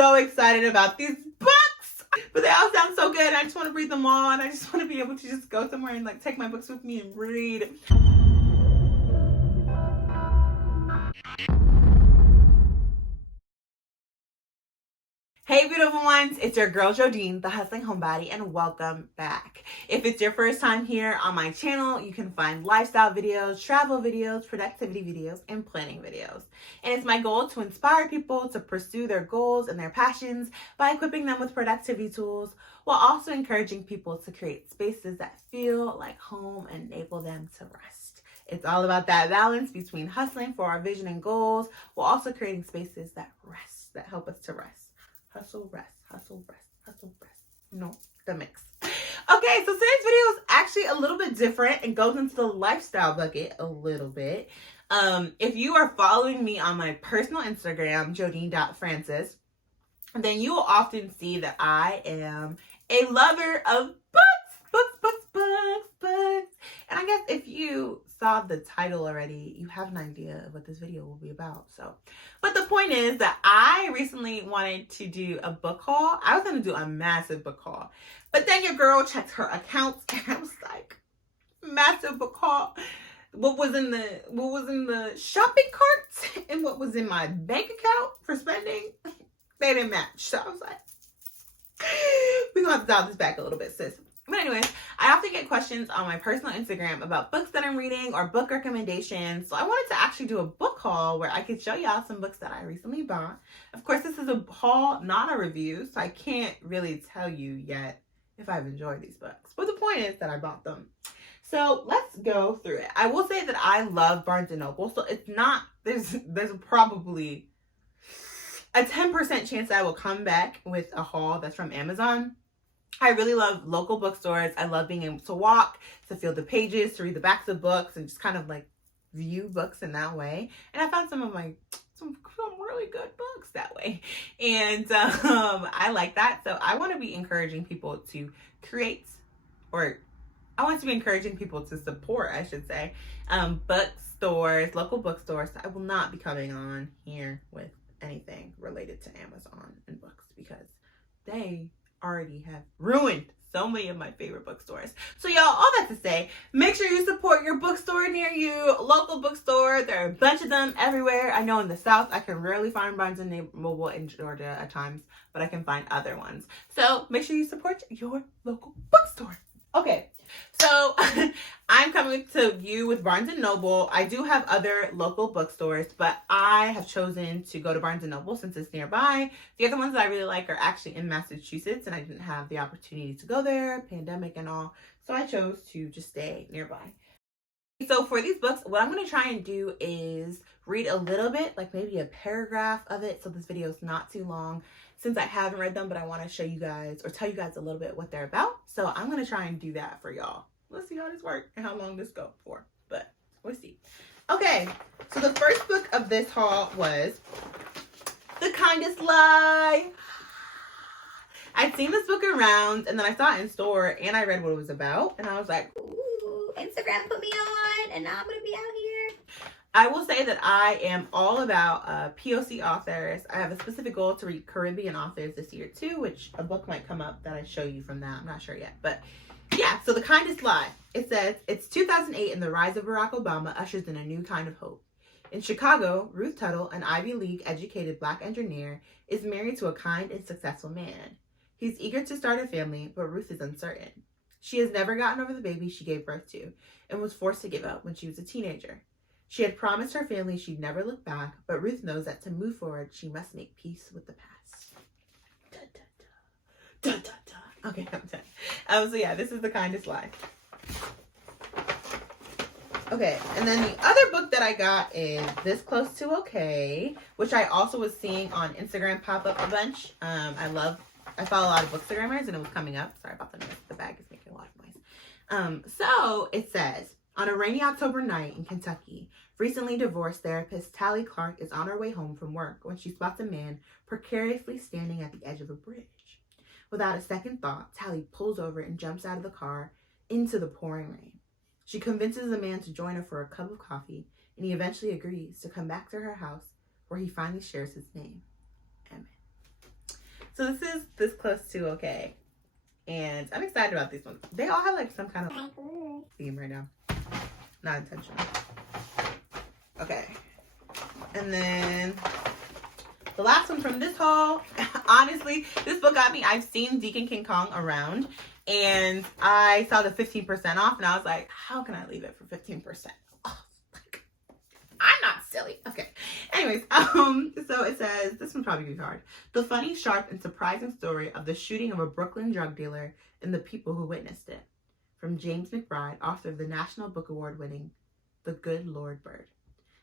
so excited about these books, but they all sound so good. I just want to read them all, and I just want to be able to just go somewhere and like take my books with me and read. Hey beautiful ones, it's your girl Jodine, the Hustling Homebody, and welcome back. If it's your first time here on my channel, you can find lifestyle videos, travel videos, productivity videos, and planning videos. And it's my goal to inspire people to pursue their goals and their passions by equipping them with productivity tools, while also encouraging people to create spaces that feel like home and enable them to rest. It's all about that balance between hustling for our vision and goals, while also creating spaces that rest, that help us to rest. Hustle, rest, hustle, rest, hustle, rest. No, the mix. Okay, so today's video is actually a little bit different and goes into the lifestyle bucket a little bit. If you are following me on my personal Instagram, jodine.francis, then you will often see that I am a lover of books. And I guess if you saw the title already, you have an idea of what this video will be about. But the point is that I recently wanted to do a book haul. I was going to do a massive book haul, but then your girl checked her accounts and I was like, massive book haul. What was in the shopping carts and what was in my bank account for spending, they didn't match. So I was like, we're gonna have to dial this back a little bit, sis. But anyways, I often get questions on my personal Instagram about books that I'm reading or book recommendations. So I wanted to actually do a book haul where I could show y'all some books that I recently bought. Of course, this is a haul, not a review, so I can't really tell you yet if I've enjoyed these books. But the point is that I bought them. So let's go through it. I will say that I love Barnes & Noble, so it's not, there's probably a 10% chance I will come back with a haul that's from Amazon. I really love local bookstores. I love being able to walk, to feel the pages, to read the backs of books, and just kind of like view books in that way. And I found some really good books that way. And I like that. So I want to be encouraging people to create, or I want to be encouraging people to support, I should say, bookstores, local bookstores. I will not be coming on here with anything related to Amazon and books because they already have ruined so many of my favorite bookstores. So y'all, all that to say, make sure you support your bookstore near you, local bookstore. There are a bunch of them everywhere. I know in the South, I can rarely find Barnes & Noble in Georgia at times, but I can find other ones. So make sure you support your local bookstore. Okay, so I'm coming to you with Barnes & Noble. I do have other local bookstores, but I have chosen to go to Barnes & Noble since it's nearby. The other ones that I really like are actually in Massachusetts, and I didn't have the opportunity to go there, pandemic and all, so I chose to just stay nearby. So for these books, what I'm going to try and do is read a little bit, like maybe a paragraph of it, so this video is not too long, since I haven't read them, but I want to show you guys or tell you guys a little bit what they're about. So I'm going to try and do that for y'all. Let's see how this works and how long this goes for, but we'll see. Okay, so the first book of this haul was The Kindest Lie. I'd seen this book around, and then I saw it in store, and I read what it was about, and I was like, ooh, Instagram put me on, and now I'm going to be out here. I will say that I am all about POC authors. I have a specific goal to read Caribbean authors this year too, which a book might come up that I show you from that. I'm not sure yet, but yeah. So The Kindest Lie. It says, it's 2008 and the rise of Barack Obama ushers in a new kind of hope. In Chicago, Ruth Tuttle, an Ivy League educated Black engineer, is married to a kind and successful man. He's eager to start a family, but Ruth is uncertain. She has never gotten over the baby she gave birth to and was forced to give up when she was a teenager. She had promised her family she'd never look back, but Ruth knows that to move forward, she must make peace with the past. Da, da, da. Da, da, da. Okay, I'm done. So yeah, this is The Kindest Lie. Okay, and then the other book that I got is This Close to Okay, which I also was seeing on Instagram pop up a bunch. I follow a lot of bookstagrammers, and it was coming up. Sorry about the noise. The bag is making a lot of noise. So it says, on a rainy October night in Kentucky, recently divorced therapist Tally Clark is on her way home from work when she spots a man precariously standing at the edge of a bridge. Without a second thought, Tally pulls over and jumps out of the car into the pouring rain. She convinces the man to join her for a cup of coffee, and he eventually agrees to come back to her house where he finally shares his name, Emmett. So this is This Close to Okay. And I'm excited about these ones. They all have like some kind of theme right now. Not intentional. Okay. And then the last one from this haul. Honestly, this book got me. I've seen Deacon King Kong around. And I saw the 15% off. And I was like, how can I leave it for 15%? I'm not silly. Okay. Anyways, so it says, this one probably be hard. The funny, sharp, and surprising story of the shooting of a Brooklyn drug dealer and the people who witnessed it. From James McBride, author of the National Book Award winning The Good Lord Bird.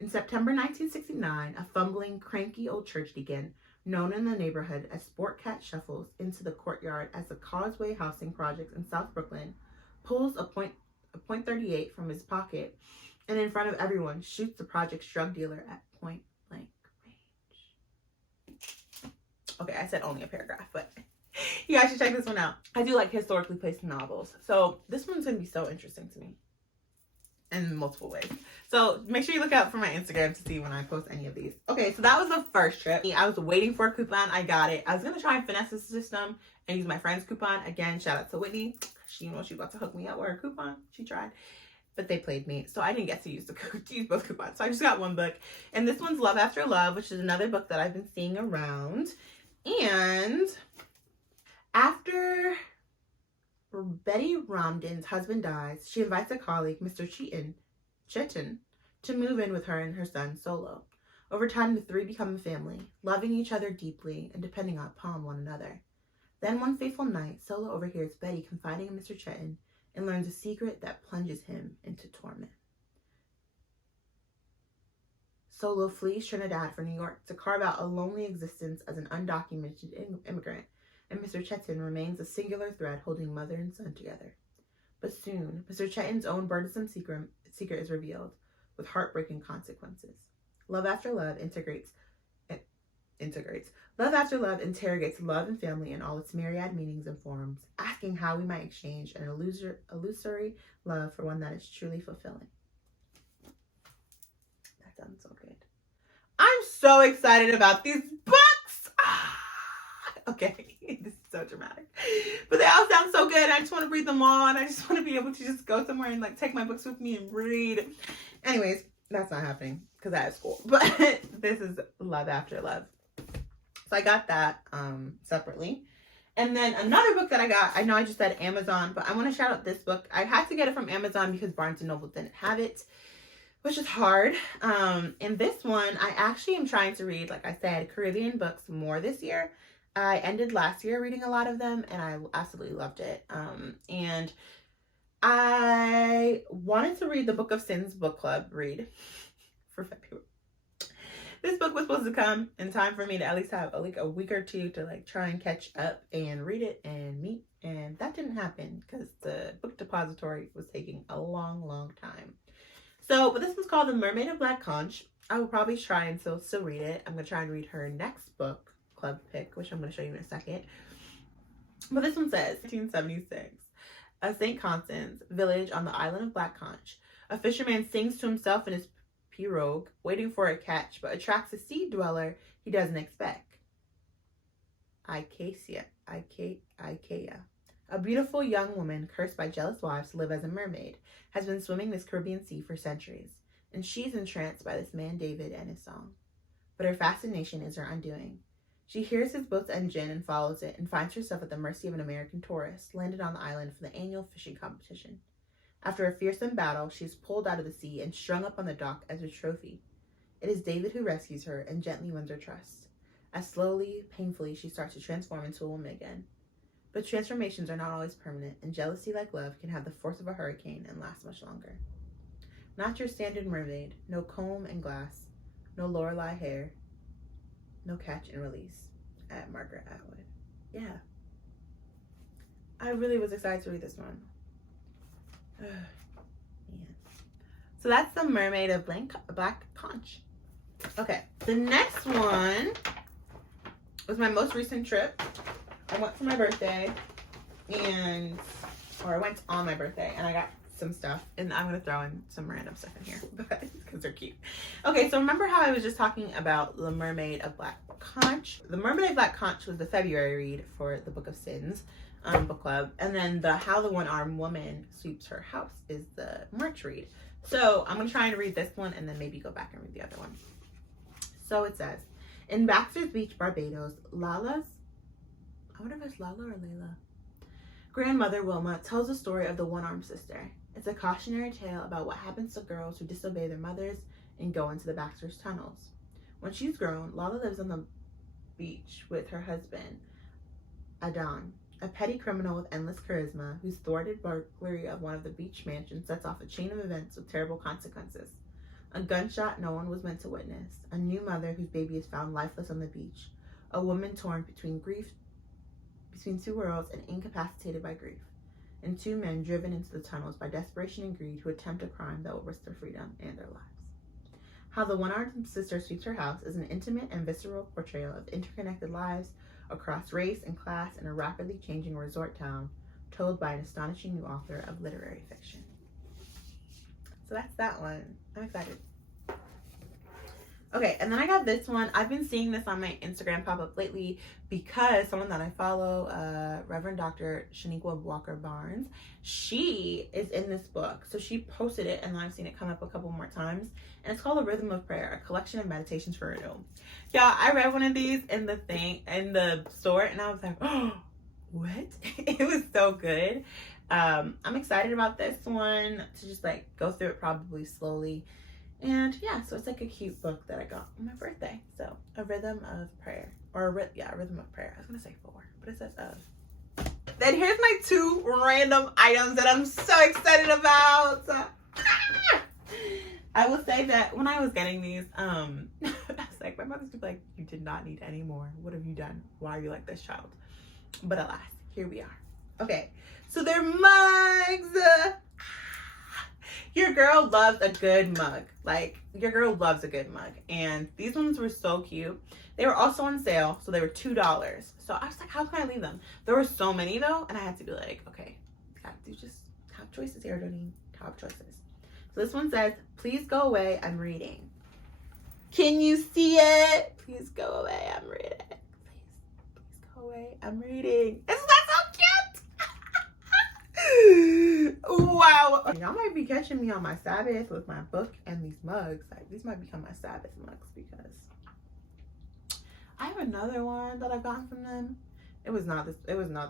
In September 1969, a fumbling, cranky old church deacon, known in the neighborhood as Sport Cat, shuffles into the courtyard as the Causeway Housing Project in South Brooklyn pulls a .38 from his pocket and in front of everyone shoots the project's drug dealer at point blank range. Okay, I said only a paragraph, but you guys should check this one out. I do like historically placed novels. So this one's going to be so interesting to me in multiple ways. So make sure you look out for my Instagram to see when I post any of these. Okay, so that was the first trip. I was waiting for a coupon. I got it. I was going to try and finesse the system and use my friend's coupon. Again, shout out to Whitney. She about to hook me up with her coupon. She tried. But they played me, so I didn't get to use both coupons. So I just got one book, and this one's Love After Love, which is another book that I've been seeing around. And after Betty Romden's husband dies, she invites a colleague, Mr. Chetan, to move in with her and her son Solo. Over time, the three become a family, loving each other deeply and depending upon one another. Then one fateful night, Solo overhears Betty confiding in Mr. Chetan and learns a secret that plunges him into torment. Solo flees Trinidad for New York to carve out a lonely existence as an undocumented immigrant, and Mr. Chetan remains a singular thread holding mother and son together. But soon, Mr. Chetan's own burdensome secret is revealed, with heartbreaking consequences. Love After Love integrates. Love After Love interrogates love and family in all its myriad meanings and forms, asking how we might exchange an illusory love for one that is truly fulfilling. That sounds so good. I'm so excited about these books. Okay, this is so dramatic. But they all sound so good. I just want to read them all, and I just want to be able to just go somewhere and like take my books with me and read. Anyways, that's not happening because I have school. But this is Love After Love. So I got that separately. And then another book that I got, I know I just said Amazon, but I want to shout out this book. I had to get it from Amazon because Barnes & Noble didn't have it, which is hard. And this one, I actually am trying to read, like I said, Caribbean books more this year. I ended last year reading a lot of them, and I absolutely loved it. And I wanted to read the Book of Sins book club read for February. This book was supposed to come in time for me to at least have a week or two to like try and catch up and read it and meet. And that didn't happen because the book depository was taking a long time. So, but this was called The Mermaid of Black Conch. I will probably try and still read it. I'm going to try and read her next book club pick, which I'm going to show you in a second. But this one says, 1976, a St. Constance village on the island of Black Conch. A fisherman sings to himself in his pirogue, waiting for a catch, but attracts a sea dweller he doesn't expect. Ikea. A beautiful young woman cursed by jealous wives to live as a mermaid has been swimming this Caribbean sea for centuries, and she's entranced by this man David and his song. But her fascination is her undoing. She hears his boat's engine and follows it, and finds herself at the mercy of an American tourist landed on the island for the annual fishing competition. After a fearsome battle, she is pulled out of the sea and strung up on the dock as a trophy. It is David who rescues her and gently wins her trust, as slowly, painfully, she starts to transform into a woman again. But transformations are not always permanent, and jealousy, like love, can have the force of a hurricane and last much longer. Not your standard mermaid, no comb and glass, no Lorelei hair, no catch and release. At Margaret Atwood. Yeah. I really was excited to read this one. Man. So that's The Mermaid of Black Conch. Okay, the next one was my most recent trip. I went for my birthday, or I went on my birthday, and I got some stuff, and I'm gonna throw in some random stuff in here because they're cute. Okay, so remember how I was just talking about The Mermaid of Black Conch. The Mermaid of Black Conch was the February read for the Book of Sins book club. And then the How the One-Armed Woman Sweeps Her House is the March read. So I'm going to try and read this one and then maybe go back and read the other one. So it says, in Baxter's Beach, Barbados, I wonder if it's Lala or Layla, grandmother Wilma tells the story of the one-armed sister. It's a cautionary tale about what happens to girls who disobey their mothers and go into the Baxter's tunnels. When she's grown, Lala lives on the beach with her husband, Adan, a petty criminal with endless charisma whose thwarted burglary of one of the beach mansions sets off a chain of events with terrible consequences. A gunshot no one was meant to witness, a new mother whose baby is found lifeless on the beach, a woman torn between two worlds and incapacitated by grief, and two men driven into the tunnels by desperation and greed who attempt a crime that will risk their freedom and their lives. How the One-Armed Sister Sweeps Her House is an intimate and visceral portrayal of interconnected lives across race and class in a rapidly changing resort town, told by an astonishing new author of literary fiction. So that's that one. I'm excited. Okay, and then I got this one. I've been seeing this on my Instagram pop up lately because someone that I follow, Reverend Dr. Shaniqua Walker Barnes, she is in this book. So she posted it and then I've seen it come up a couple more times. And it's called A Rhythm of Prayer, a collection of meditations for renewal. Y'all, I read one of these in the store and I was like, oh, what? It was so good. I'm excited about this one to just like go through it probably slowly. And yeah, so it's like a cute book that I got on my birthday. So A Rhythm of Prayer, or A Rhythm of Prayer. I was gonna say 4, but it says of. Then here's my 2 random items that I'm so excited about. I will say that when I was getting these, I was like, my mother's just like, you did not need any more. What have you done? Why are you like this, child? But alas, here we are. Okay, so they're mugs. Your girl loves a good mug. Like, your girl loves a good mug. And these ones were so cute. They were also on sale, so they were $2. So I was like, how can I leave them? There were so many though, and I had to be like, okay, you just have choices here, Donnie. Have choices. So this one says, please go away, I'm reading. Can you see it? Please go away, I'm reading. Please go away, I'm reading. Isn't that so cute? Wow. Y'all might be catching me on my Sabbath with my book and these mugs. Like, these might become my Sabbath mugs because I have another one that I've gotten from them. It was not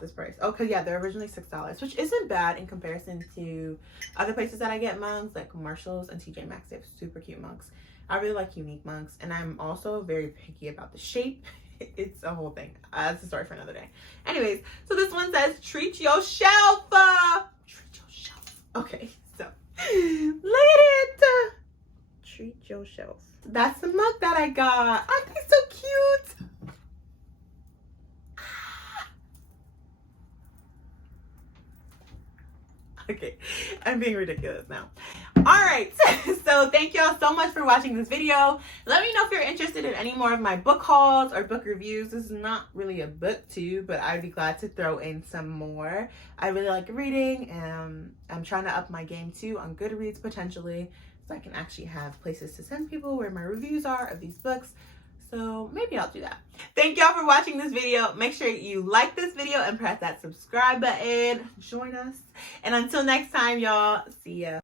this price. Okay, yeah, they're originally $6, which isn't bad in comparison to other places that I get mugs, like Marshalls and TJ Maxx. They have super cute mugs. I really like unique mugs, and I'm also very picky about the shape. It's a whole thing. That's a story for another day. Anyways, so this one says, treat yourself. Treat yourself. Okay, so look at it. Treat yourself. That's the mug that I got. Aren't they so cute? Okay, I'm being ridiculous now. All right, so thank y'all so much for watching this video. Let me know if you're interested in any more of my book hauls or book reviews. This is not really a book tube, but I'd be glad to throw in some more. I really like reading, and I'm trying to up my game too on Goodreads potentially, so I can actually have places to send people where my reviews are of these books. So maybe I'll do that. Thank y'all for watching this video. Make sure you like this video and press that subscribe button. Join us. And until next time, y'all, see ya.